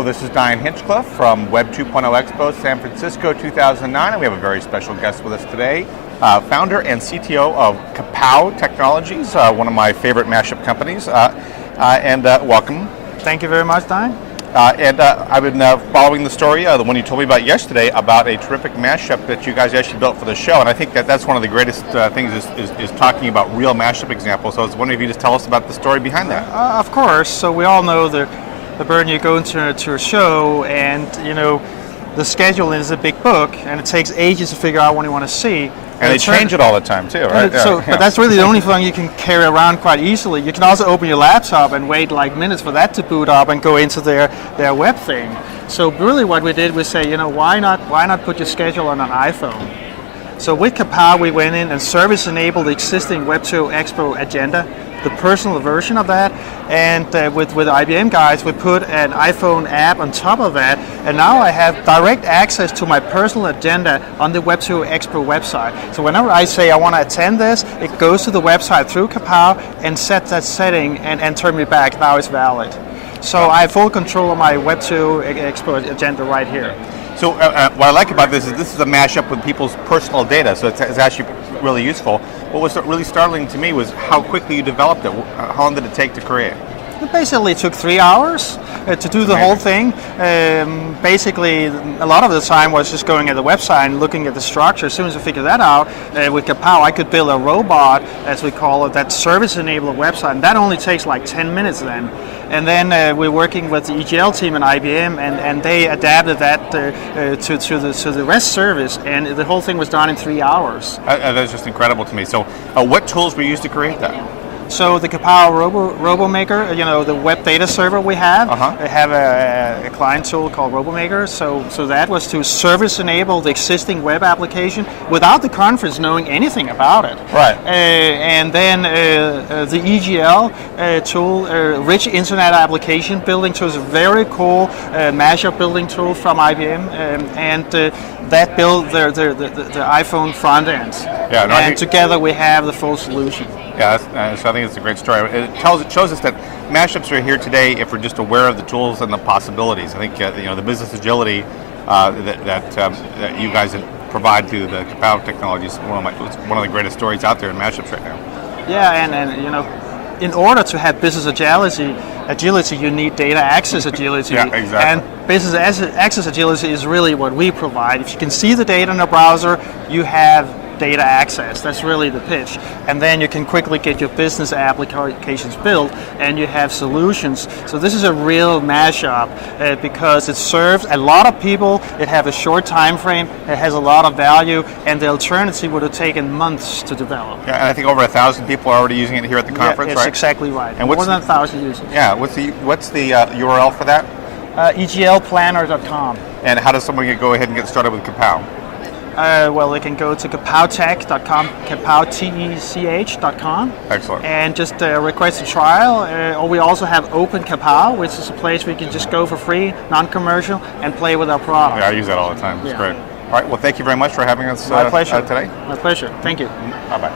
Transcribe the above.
Hello, this is Diane Hinchcliffe from Web 2.0 Expo San Francisco 2009, and we have a very special guest with us today, founder and CTO of Kapow Technologies, one of my favorite mashup companies, and welcome. Thank you very much, Diane. I've been following the story, the one you told me about yesterday, about a terrific mashup that you guys actually built for the show, and I think that's one of the greatest things is talking about real mashup examples. So I was wondering if you just tell us about the story behind that. Of course. So we all know the burden you go into a show, and the schedule is a big book, and it takes ages to figure out what you want to see. And they change it all the time too, right? But that's really the only thing you can carry around quite easily. You can also open your laptop and wait like minutes for that to boot up and go into their web thing. So really what we did was say, why not put your schedule on an iPhone? So with Kapow, we went in and service-enabled the existing Web 2 Expo agenda, the personal version of that, and with IBM guys, we put an iPhone app on top of that, and now I have direct access to my personal agenda on the Web 2 Expo website. So whenever I say I want to attend this, it goes to the website through Kapow and sets that setting and turn me back. Now it's valid. So I have full control of my Web 2 Expo agenda right here. So what I like about this is a mashup with people's personal data, so it's actually really useful. What was really startling to me was how quickly you developed it. How long did it take to create? It basically took 3 hours to do the whole thing. Basically, a lot of the time was just going at the website and looking at the structure. As soon as I figured that out, with Kapow, I could build a robot, as we call it, that service-enabled website, and that only takes like 10 minutes then. And then we're working with the EGL team in IBM, and they adapted that to the REST service, and the whole thing was done in 3 hours. That's just incredible to me. So what tools were used to create that? So the Kapow RoboMaker, the web data server we have, they have a client tool called RoboMaker. So that was to service enable the existing web application without the conference knowing anything about it. Right. And then the EGL tool, rich internet application building tool, is a very cool mashup building tool from IBM, and that built the iPhone front end. Yeah, no, and together we have the full solution. Yeah, so I think it's a great story. It shows us that mashups are here today if we're just aware of the tools and the possibilities. I think the business agility that you guys provide through the Kapow technology is one of the greatest stories out there in mashups right now. Yeah, and in order to have business agility, you need data access agility. Yeah, exactly. And business access agility is really what we provide. If you can see the data in the browser, you have data access. That's really the pitch. And then you can quickly get your business applications built, and you have solutions. So this is a real mashup because it serves a lot of people. It has a short time frame. It has a lot of value, and the alternative would have taken months to develop. Yeah, and I think over 1,000 people are already using it here at the conference, yeah, right? That's exactly right. And more than 1,000 users. Yeah. What's the URL for that? EGLplanner.com. And how does someone go ahead and get started with Kapow? Well, they can go to kapowtech.com, kapowtech.com. Excellent. And just request a trial. Or we also have Open Kapow, which is a place where you can just go for free, non-commercial, and play with our product. Yeah, I use that all the time. It's great. All right, well, thank you very much for having us My pleasure. today. My pleasure. Thank you. Bye-bye.